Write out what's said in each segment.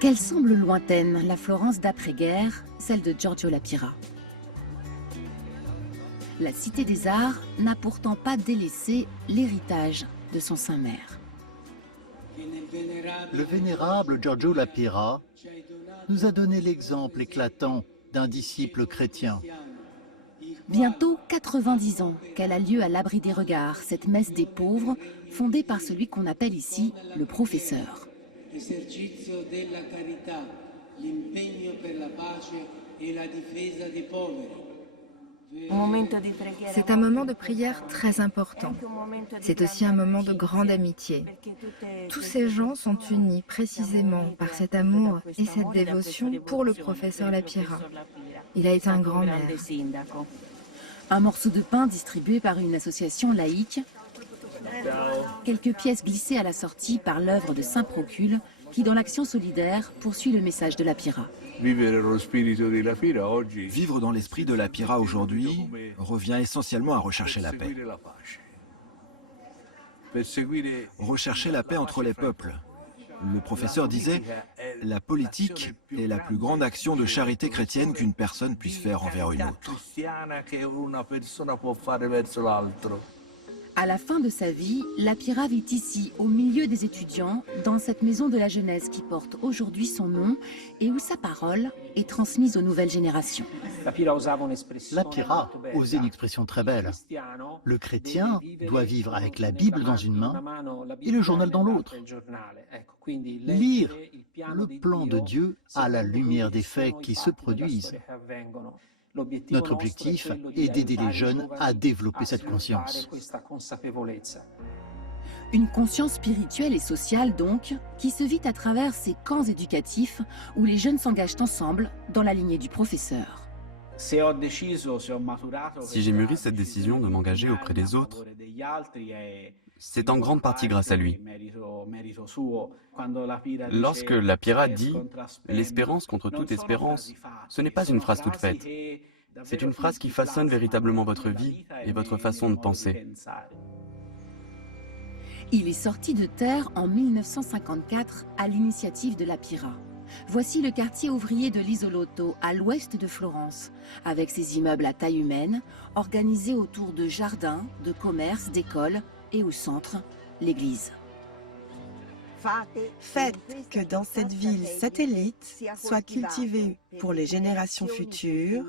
Qu'elle semble lointaine, la Florence d'après-guerre, celle de Giorgio La Pira. La Cité des Arts n'a pourtant pas délaissé l'héritage de son saint-maire. Le vénérable Giorgio La Pira nous a donné l'exemple éclatant d'un disciple chrétien. Bientôt 90 ans qu'elle a lieu à l'abri des regards, cette messe des pauvres, fondée par celui qu'on appelle ici le professeur. C'est un moment de prière très important. C'est aussi un moment de grande amitié. Tous ces gens sont unis précisément par cet amour et cette dévotion pour le professeur La Pira. Il a été un grand maire. Un morceau de pain distribué par une association laïque, quelques pièces glissées à la sortie par l'œuvre de Saint Procule, qui dans l'action solidaire poursuit le message de La Pira. Vivre dans l'esprit de La Pira aujourd'hui revient essentiellement à rechercher la paix. Rechercher la paix entre les peuples. Le professeur disait « La politique est la plus grande action de charité chrétienne qu'une personne puisse faire envers une autre ». À la fin de sa vie, La Pira vit ici, au milieu des étudiants, dans cette maison de la jeunesse qui porte aujourd'hui son nom et où sa parole est transmise aux nouvelles générations. La Pira osait une expression très belle. Le chrétien doit vivre avec la Bible dans une main et le journal dans l'autre. Lire le plan de Dieu à la lumière des faits qui se produisent. Notre objectif est d'aider les jeunes à développer cette conscience. Une conscience spirituelle et sociale donc, qui se vit à travers ces camps éducatifs où les jeunes s'engagent ensemble dans la lignée du professeur. Si j'ai mûri cette décision de m'engager auprès des autres, c'est en grande partie grâce à lui. Lorsque La Pira dit « l'espérance contre toute espérance », ce n'est pas une phrase toute faite. C'est une phrase qui façonne véritablement votre vie et votre façon de penser. Il est sorti de terre en 1954 à l'initiative de La Pira. Voici le quartier ouvrier de l'Isolotto, à l'ouest de Florence, avec ses immeubles à taille humaine, organisés autour de jardins, de commerces, d'écoles et au centre, l'église. Faites que dans cette ville satellite soit cultivée pour les générations futures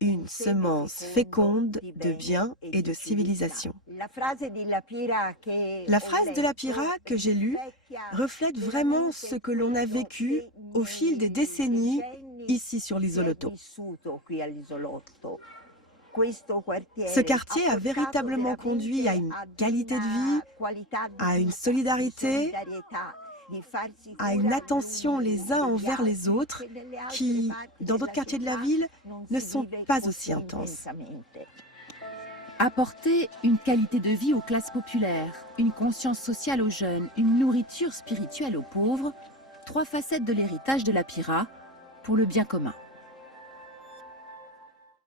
une semence féconde de bien et de civilisation. La phrase de La Pira que j'ai lue reflète vraiment ce que l'on a vécu au fil des décennies ici sur l'Isolotto. Ce quartier a véritablement conduit à une qualité de vie, à une solidarité, à une attention les uns envers les autres qui, dans d'autres quartiers de la ville, ne sont pas aussi intenses. Apporter une qualité de vie aux classes populaires, une conscience sociale aux jeunes, une nourriture spirituelle aux pauvres, trois facettes de l'héritage de La Pira pour le bien commun.